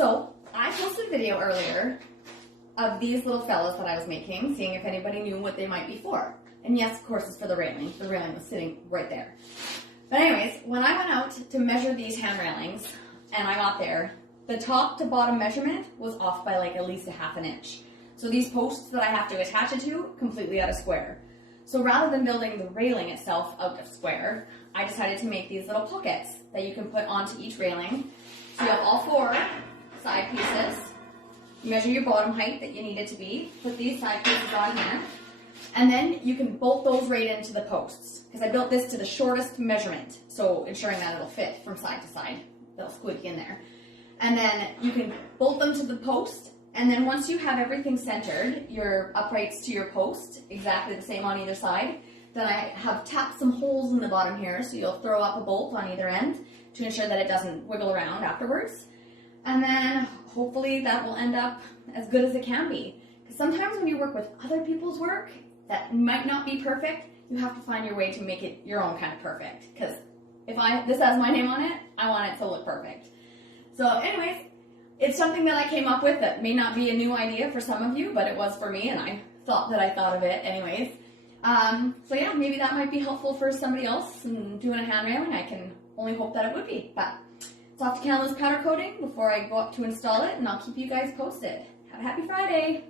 So I posted a video earlier of these little fellas that I was making, seeing if anybody knew what they might be for. And yes, of course, it's for the railing. The railing was sitting right there. But anyways, when I went out to measure these hand railings, and I got there, the top to bottom measurement was off by like at least a ½ inch. So these posts that I have to attach it to, completely out of square. So rather than building the railing itself out of square, I decided to make these little pockets that you can put onto each railing. So you have all 4 side pieces. You measure your bottom height that you need it to be. Put these side pieces on here. And then you can bolt those right into the posts. Because I built this to the shortest measurement, so ensuring that it'll fit from side to side. They'll squeak in there. And then you can bolt them to the post. And then once you have everything centered, your uprights to your post, exactly the same on either side, then I have tapped some holes in the bottom here, so you'll throw up a bolt on either end to ensure that it doesn't wiggle around afterwards. And then hopefully that will end up as good as it can be. Because sometimes when you work with other people's work that might not be perfect, you have to find your way to make it your own kind of perfect. Because if this has my name on it, I want it to look perfect. So anyways, it's something that I came up with that may not be a new idea for some of you, but it was for me, and I thought that I thought of it anyways. So yeah, maybe that might be helpful for somebody else and doing a hand railing. I can only hope that it would be. But it's off to Canada's powder coating before I go up to install it, and I'll keep you guys posted. Have a happy Friday!